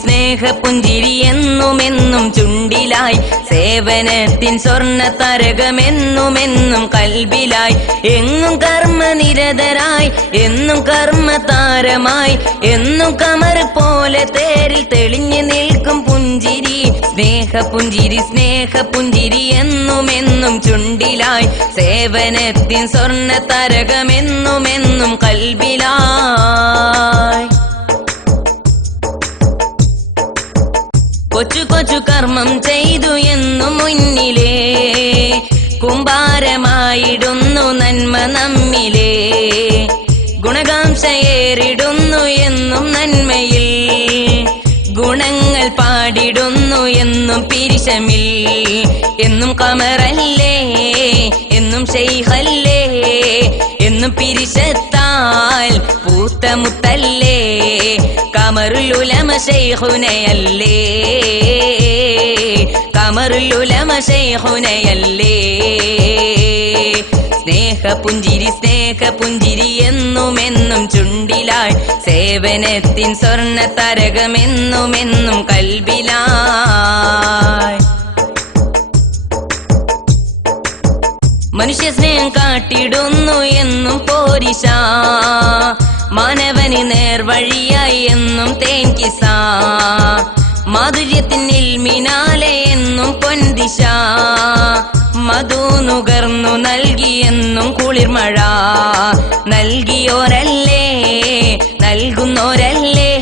സ്നേഹപുഞ്ചിരി എന്നുമെന്നും ചുണ്ടിലായി സേവനത്തിൻ സ്വർണ്ണ തരകമെന്നുമെന്നും കൽബിലായി എങ്ങും കർമ്മനിരതരായി എന്നും കർമ്മ താരമായി എന്നും കമർ പോലെ തേരിൽ തെളിഞ്ഞു നിൽക്കും പുഞ്ചിരി സ്നേഹപുഞ്ചിരി എന്നുമെന്നും ചുണ്ടിലായി സേവനത്തിൻ സ്വർണ്ണ തരകമെന്നുമെന്നും കൽബിലായി കൊച്ചു കർമ്മം ചെയ്തു എന്നു മുന്നിലേ കുമ്പാരമായിടുന്നു നന്മ നമ്മിലേ ഗുണകാംക്ഷയേറിടുന്നു എന്നും നന്മയിൽ ഗുണങ്ങൾ പാടിടുന്നു എന്നും പിരിശമിൽ എന്നും കമറല്ലേ എന്നും ശൈഖല്ലേ എന്നും പിരിശത്താൽ പൂത്ത മുത്തല്ലേ കമറുൽ ഉലമ ശൈഖുനയല്ലേ കമറുൽ ഉലമ ശൈഖുനയല്ലേ സ്നേഹപുഞ്ചിരി എന്നുമെന്നും ചുണ്ടിലായി സേവനത്തിൻ സ്വർണ്ണ തരകമെന്നുമെന്നും കൽബിലായി മനുഷ്യ സ്നേഹം കാട്ടിടുന്നു എന്നും പോരിശ മാനവന് നേർവഴിയായി എന്നും തേൻകിസ മാധുര്യത്തിനിൽ മിനാലെ എന്നും പൊൻദിശ മധു നുകർന്നു നൽകിയെന്നും കുളിർമഴ നൽകിയോരല്ലേ നൽകുന്നോരല്ലേ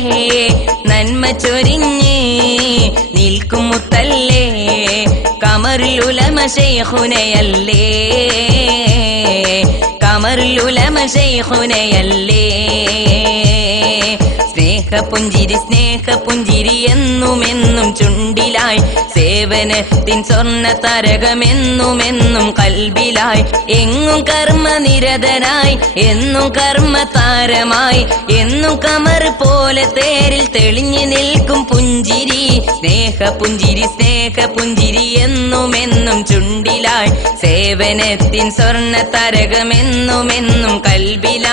നന്മ ചൊരിഞ്ഞ് നിൽക്കും മുത്തല്ലേ കമറുൽ ഉലമ ശൈഖുനയല്ലേ കമറുൽ ഉലമ ശൈഖുനയല്ലേ സ്നേഹപുഞ്ചിരി എന്നുമെന്നും ചുണ്ടിലായി സേവനത്തിൻ സ്വർണ്ണ തരകമെന്നുമെന്നും കൽബിലായി എങ്ങും കർമ്മനിരതനായി എന്നും കർമ്മ താരമായി എന്നും കമർ പോലെ തേരിൽ തെളിഞ്ഞു നിൽക്കും പുഞ്ചിരി സ്നേഹപുഞ്ചിരി എന്നുമെന്നും ചുണ്ടിലായി സേവനത്തിൻ സ്വർണ്ണ തരകമെന്നുമെന്നും കൽബിലായി.